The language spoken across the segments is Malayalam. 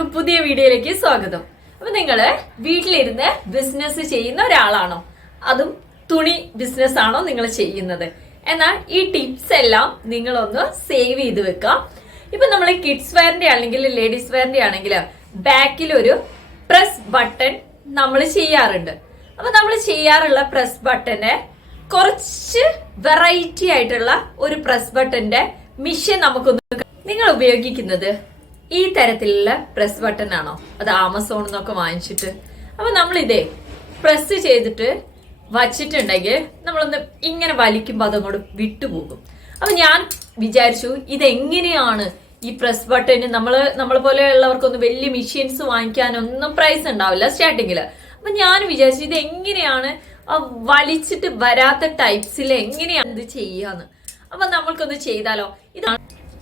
എല്ലാവർക്കും പുതിയ വീഡിയോയിലേക്ക് സ്വാഗതം. അപ്പൊ നിങ്ങൾ വീട്ടിലിരുന്ന് ബിസിനസ് ചെയ്യുന്ന ഒരാളാണോ? അതും തുണി ബിസിനസ് ആണോ നിങ്ങൾ ചെയ്യുന്നത്? എന്നാൽ ഈ ടിപ്സ് എല്ലാം നിങ്ങളൊന്ന് സേവ് ചെയ്ത് വെക്കാം. ഇപ്പൊ നമ്മൾ കിഡ്സ് വെയറിന്റെ ആണെങ്കിൽ ലേഡീസ് വെയറിന്റെ ആണെങ്കിൽ ബാക്കിൽ ഒരു പ്രസ് ബട്ടൺ നമ്മൾ ചെയ്യാറുണ്ട്. അപ്പൊ നമ്മൾ ചെയ്യാറുള്ള പ്രസ് ബട്ടന് കുറച്ച് വെറൈറ്റി ആയിട്ടുള്ള ഒരു പ്രസ് ബട്ടന്റെ മിഷൻ നമുക്കൊന്ന് നിങ്ങൾ ഉപയോഗിക്കുന്നത് ഈ തരത്തിലുള്ള പ്രസ് ബട്ടൺ ആണോ? അത് ആമസോണിൽ നിന്നൊക്കെ വാങ്ങിച്ചിട്ട്. അപ്പൊ നമ്മൾ ഇതേ പ്രസ് ചെയ്തിട്ട് വച്ചിട്ടുണ്ടെങ്കിൽ നമ്മളൊന്ന് ഇങ്ങനെ വലിക്കുമ്പോൾ അതങ്ങോട്ട് വിട്ടുപോകും. അപ്പൊ ഞാൻ വിചാരിച്ചു ഇതെങ്ങനെയാണ് ഈ പ്രസ് ബട്ടന് നമ്മൾ നമ്മളെ പോലെയുള്ളവർക്കൊന്നും വലിയ മെഷീൻസ് വാങ്ങിക്കാനൊന്നും പ്രൈസ് ഉണ്ടാവില്ല സ്റ്റാർട്ടിങ്ങിൽ അപ്പൊ ഞാൻ വിചാരിച്ചു ഇത് എങ്ങനെയാണ് വലിച്ചിട്ട് വരാത്ത ടൈപ്സിൽ എങ്ങനെയാണ് ഇത് ചെയ്യാന്ന്. അപ്പൊ നമ്മൾക്കൊന്ന് ചെയ്താലോ? ഇതാണ്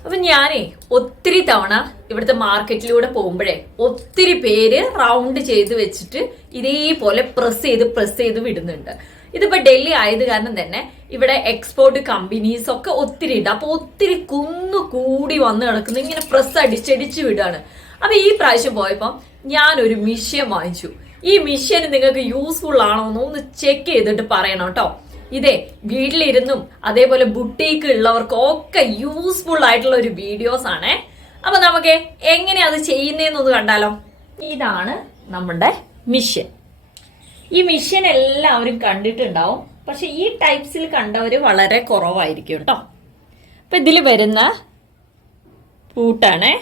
അപ്പൊ ഞാനേ ഒത്തിരി തവണ ഇവിടുത്തെ മാർക്കറ്റിലൂടെ പോകുമ്പോഴേ ഒത്തിരി പേര് റൗണ്ട് ചെയ്ത് വെച്ചിട്ട് ഇതേപോലെ പ്രസ് ചെയ്ത് പ്രസ് ചെയ്ത് വിടുന്നുണ്ട്. ഇതിപ്പോ ഡൽഹി ആയത് കാരണം തന്നെ ഇവിടെ എക്സ്പോർട്ട് കമ്പനീസ് ഒക്കെ ഒത്തിരി ഉണ്ട്. അപ്പൊ ഒത്തിരി കുന്നു കൂടി വന്ന് കിടക്കുന്നു. ഇങ്ങനെ പ്രസ് അടിച്ചടിച്ച് വിടാണ്. അപ്പോൾ ഈ പ്രാവശ്യം പോയപ്പോ ഞാനൊരു മിഷ്യൻ വാങ്ങിച്ചു. ഈ മിഷ്യൻ നിങ്ങൾക്ക് യൂസ്ഫുൾ ആണോ എന്ന് ഒന്ന് ചെക്ക് ചെയ്തിട്ട് പറയണം കേട്ടോ. ഇതേ വീട്ടിലിരുന്നും അതേപോലെ ബുട്ടീക്ക് ഉള്ളവർക്കും ഒക്കെ യൂസ്ഫുൾ ആയിട്ടുള്ള ഒരു വീഡിയോസ് ആണേ. അപ്പൊ നമുക്ക് എങ്ങനെ അത് ചെയ്യുന്നതെന്നൊന്ന് കണ്ടാലോ. ഇതാണ് നമ്മുടെ മിഷൻ ഈ മിഷൻ എല്ലാവരും കണ്ടിട്ടുണ്ടാവും. പക്ഷെ ഈ ടൈപ്സിൽ കണ്ടവര് വളരെ കുറവായിരിക്കും കേട്ടോ അപ്പൊ ഇതിൽ വരുന്ന പൂട്ടാണേ.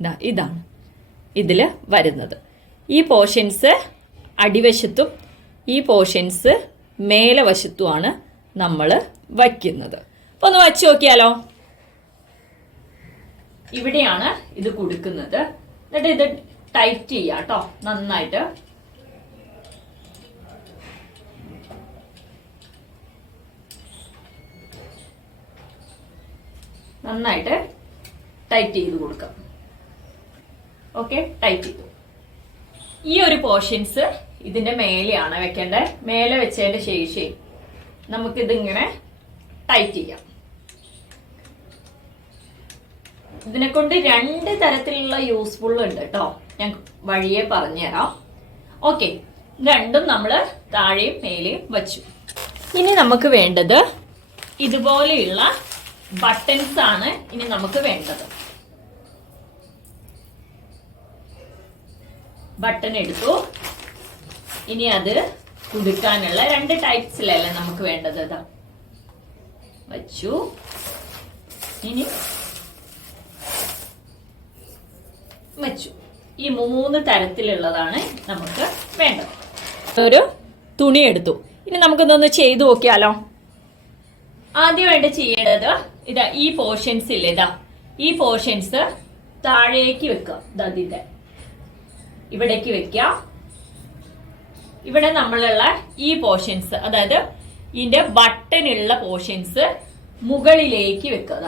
ഇതാ ഇതാണ് ഇതിൽ വരുന്നത്. ഈ പോർഷൻസ് അടിവശത്തും ഈ പോർഷൻസ് മേലെ വശത്തുമാണ് നമ്മൾ വയ്ക്കുന്നത്. അപ്പൊ ഒന്ന് വച്ച് നോക്കിയാലോ? ഇവിടെയാണ് ഇത് കൊടുക്കുന്നത്. എന്നിട്ട് ഇത് ടൈറ്റ് ചെയ്യാം കേട്ടോ നന്നായിട്ട്. നന്നായിട്ട് ടൈറ്റ് ചെയ്ത് കൊടുക്കാം. ഓക്കെ ടൈറ്റ് ചെയ്തു. ഈ ഒരു പോർഷൻസ് ഇതിന്റെ മേലെയാണ് വെക്കേണ്ടത് മേലെ വെച്ചതിന്റെ ശേഷം നമുക്കിതിങ്ങനെ ടൈറ്റ് ചെയ്യാം. ഇതിനെ കൊണ്ട് രണ്ട് തരത്തിലുള്ള യൂസ്ഫുൾ ഉണ്ട് കേട്ടോ ഞാൻ വഴിയെ പറഞ്ഞുതരാം. ഓക്കെ രണ്ടും നമ്മൾ താഴെയും മേലെയും വച്ചു. ഇനി നമുക്ക് വേണ്ടത് ഇതുപോലെയുള്ള ബട്ടൺസ് ആണ് ഇനി നമുക്ക് വേണ്ടത്. ബട്ടൺ എടുത്തു. ഇനി അത് കുടുക്കാനുള്ള രണ്ട് ടൈപ്സിലല്ലേ നമുക്ക് വേണ്ടത് ഇതാ വച്ചു. ഇനി വച്ചു. ഈ മൂന്ന് തരത്തിലുള്ളതാണ് നമുക്ക് വേണ്ടത്. ഒരു തുണി എടുത്തു. ഇനി നമുക്കിതൊന്ന് ചെയ്തു നോക്കിയാലോ? ആദ്യമായിട്ട് ചെയ്യേണ്ടത് ഇതാ ഈ പോർഷൻസ് ഇല്ല ഇതാ ഈ പോർഷൻസ് താഴേക്ക് വെക്കുക. ഇതാ. ഇതിന്റെ ഇവിടേക്ക് വെക്കുക. ഇവിടെ നമ്മളുള്ള ഈ പോർഷൻസ് അതായത് ഇതിന്റെ ബട്ടനുള്ള പോർഷൻസ് മുകളിലേക്ക് വെക്കുക.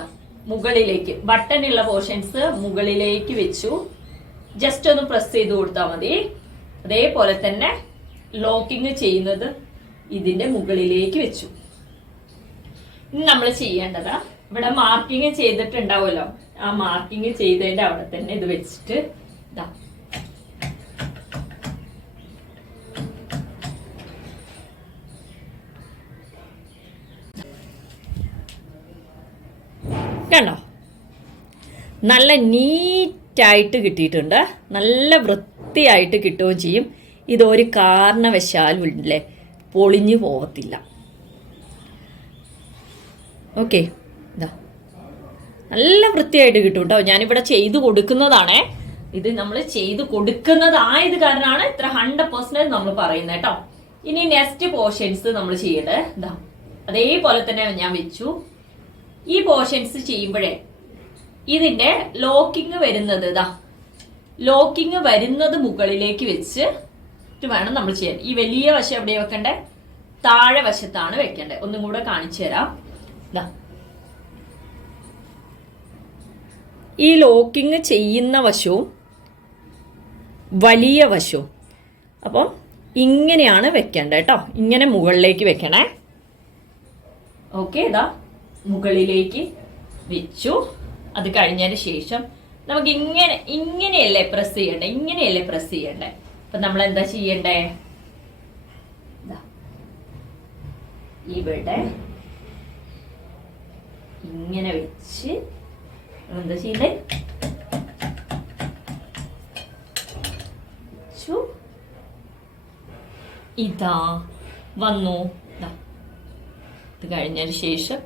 മുകളിലേക്ക് ബട്ടനുള്ള പോർഷൻസ് മുകളിലേക്ക് വെച്ചു. ജസ്റ്റ് ഒന്ന് പ്രസ് ചെയ്ത് കൊടുത്താൽ മതി. അതേപോലെ തന്നെ ലോക്കിംഗ് ചെയ്യുന്നത് ഇതിന്റെ മുകളിലേക്ക് വെച്ചു. ഇനി നമ്മൾ ചെയ്യേണ്ടത് ഇവിടെ മാർക്കിങ് ചെയ്തിട്ടുണ്ടാവുമല്ലോ. ആ മാർക്കിങ് ചെയ്തതിന്റെ അവിടെ തന്നെ ഇത് വെച്ചിട്ട് ഇതാ കണ്ടോ? നല്ല നീറ്റായിട്ട് കിട്ടിയിട്ടുണ്ട്. നല്ല വൃത്തിയായിട്ട് കിട്ടുകയും ചെയ്യും. ഇതൊരു കാരണവശാലും ഇല്ലേ? പൊളിഞ്ഞു പോകത്തില്ല. ഓക്കെ. ഇതാ. നല്ല വൃത്തിയായിട്ട് കിട്ടും കേട്ടോ. ഞാനിവിടെ ചെയ്തു കൊടുക്കുന്നതാണേ. ഇത് നമ്മൾ ചെയ്തു കൊടുക്കുന്നതായത് കാരണമാണ് ഇത്ര ഹൺഡ്രഡ് പെർസെന്റേജ് നമ്മൾ പറയുന്നത് കേട്ടോ. ഇനി നെക്സ്റ്റ് പോർഷൻസ് നമ്മൾ ചെയ്യേണ്ടത്. ഇതാ. അതേപോലെ തന്നെ ഞാൻ വെച്ചു. ഈ പോർഷൻസ് ചെയ്യുമ്പോഴേ ഇതിന്റെ ലോക്കിംഗ് വരുന്നത് ഇതാ ലോക്കിംഗ് വരുന്നത് മുകളിലേക്ക് വെച്ച് വേണം നമ്മൾ ചെയ്യാൻ. ഈ വലിയ വശം എവിടെ വെക്കണ്ടേ? താഴെ വശത്താണ് വെക്കേണ്ടത് ഒന്നും കൂടെ കാണിച്ചു തരാം. ഈ ലോക്കിംഗ് ചെയ്യുന്ന വശവും വലിയ വശവും. അപ്പം ഇങ്ങനെയാണ് വെക്കേണ്ടത് കേട്ടോ ഇങ്ങനെ മുകളിലേക്ക് വെക്കണേ. ഓക്കെ ഇതാ മുകളിലേക്ക് വെച്ചു. അത് കഴിഞ്ഞതിന് ശേഷം നമുക്ക് ഇങ്ങനെ ഇങ്ങനെയല്ലേ പ്രസ് ചെയ്യണ്ടേ? ഇങ്ങനെയല്ലേ പ്രസ് ചെയ്യണ്ടേ? അപ്പൊ നമ്മൾ എന്താ ചെയ്യണ്ടേ. ഇവിടെ ഇങ്ങനെ വെച്ച് എന്താ ചെയ്യണ്ടേ. ഇതാ. വന്നു. ഇത് കഴിഞ്ഞതിന് ശേഷം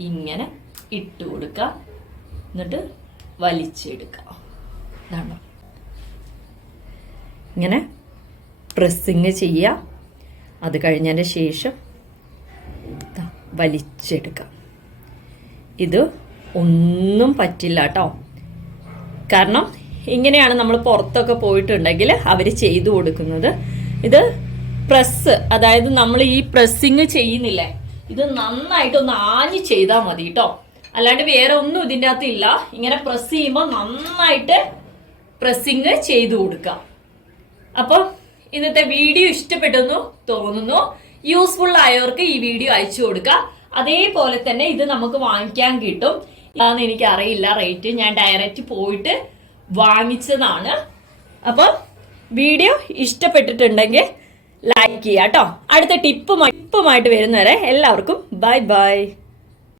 ഇങ്ങനെ ഇട്ട് കൊടുക്കുക. എന്നിട്ട് വലിച്ചെടുക്കുക. ഇതാണ്? ഇങ്ങനെ പ്രസ്സിങ് ചെയ്യുക. അത് കഴിഞ്ഞതിന് ശേഷം വലിച്ചെടുക്കുക. ഇത് ഒന്നും പറ്റില്ല കേട്ടോ. കാരണം ഇങ്ങനെയാണ് നമ്മൾ പുറത്തൊക്കെ പോയിട്ടുണ്ടെങ്കിൽ അവർ ചെയ്തു കൊടുക്കുന്നത്. ഇത് പ്രസ് അതായത് നമ്മൾ ഈ പ്രസ്സിങ് ചെയ്യുന്നില്ലേ? ഇത് നന്നായിട്ടൊന്ന് ആഞ്ഞ് ചെയ്താൽ മതി കേട്ടോ അല്ലാണ്ട് വേറെ ഒന്നും ഇതിന്റെ അകത്ത് ഇല്ല. ഇങ്ങനെ പ്രസ് ചെയ്യുമ്പോൾ നന്നായിട്ട് പ്രസ്സിങ് ചെയ്തു കൊടുക്കാം. അപ്പോൾ ഇന്നത്തെ വീഡിയോ ഇഷ്ടപ്പെട്ടെന്നു തോന്നുന്നു. യൂസ്ഫുൾ ആയവർക്ക് ഈ വീഡിയോ അയച്ചു കൊടുക്കുക അതേപോലെ തന്നെ ഇത് നമുക്ക് വാങ്ങിക്കാൻ കിട്ടും. അതാന്ന് എനിക്ക് അറിയില്ല റേറ്റ് ഞാൻ ഡയറക്റ്റ് പോയിട്ട് വാങ്ങിച്ചതാണ്. അപ്പോൾ വീഡിയോ ഇഷ്ടപ്പെട്ടിട്ടുണ്ടെങ്കിൽ ലൈക്ക് ചെയ്യുക കേട്ടോ അടുത്ത ടിപ്പുമായി ടിപ്പുമായിട്ട് വരുന്നവരെ എല്ലാവർക്കും ബൈ ബൈ